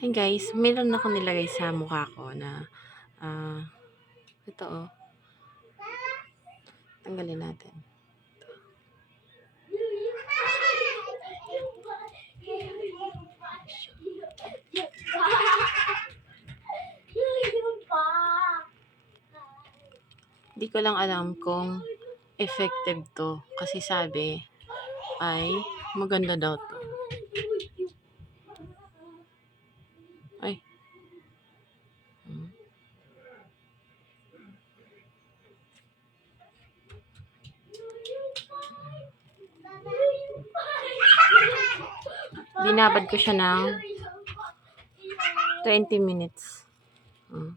Hey guys, meron ako nilagay sa mukha ko na ah ito oh. Tanggalin natin. Di ko lang alam kung effective to kasi sabi ay maganda daw to. Binabad ko siya ng 20 minutes. Hmm.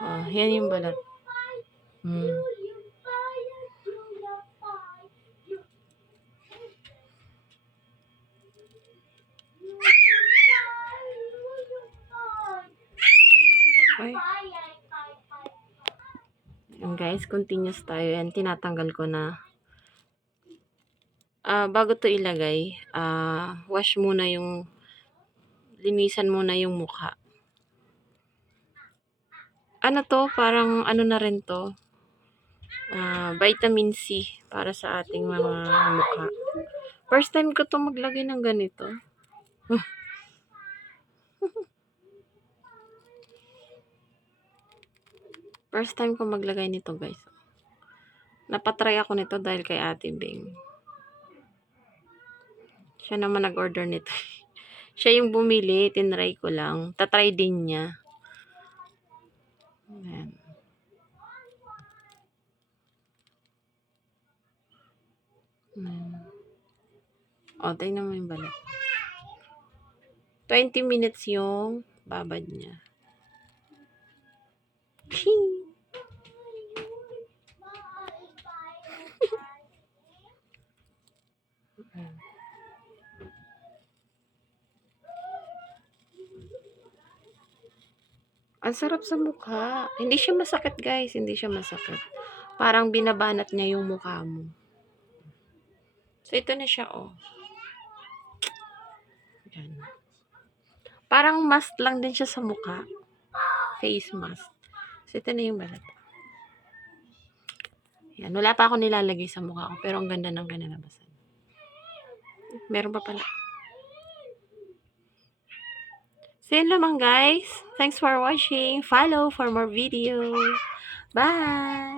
Ah, yan yung balat. Hmm. Ay. Yan guys, continuous tayo. Yan, tinatanggal ko na. Ah, bago to ilagay, ah, wash muna yung linisan muna yung mukha. Ano to? Parang ano na rin to? Ah, vitamin C para sa ating mga mukha. First time ko to maglagay ng ganito. First time ko maglagay nito, guys. Napatry ako nito dahil kay Ate Bing. Siya naman nag-order nito. Siya yung bumili, tinry ko lang. Tatry din niya. Ayan. Ayan. O, tingnan mo yung balat. 20 minutes yung babad niya. Ching! Ayan. Ang sarap sa mukha. Hindi siya masakit, guys. Hindi siya masakit. Parang binabanat niya yung mukha mo. So, ito na siya, oh. Yan. Parang mask lang din siya sa mukha. Face mask. So, ito na yung balat. Yan. Wala pa ako nilalagay sa mukha ko. Pero ang ganda ng kanalabasan. Meron pa pala. So, yun lamang guys. Thanks for watching. Follow for more videos. Bye!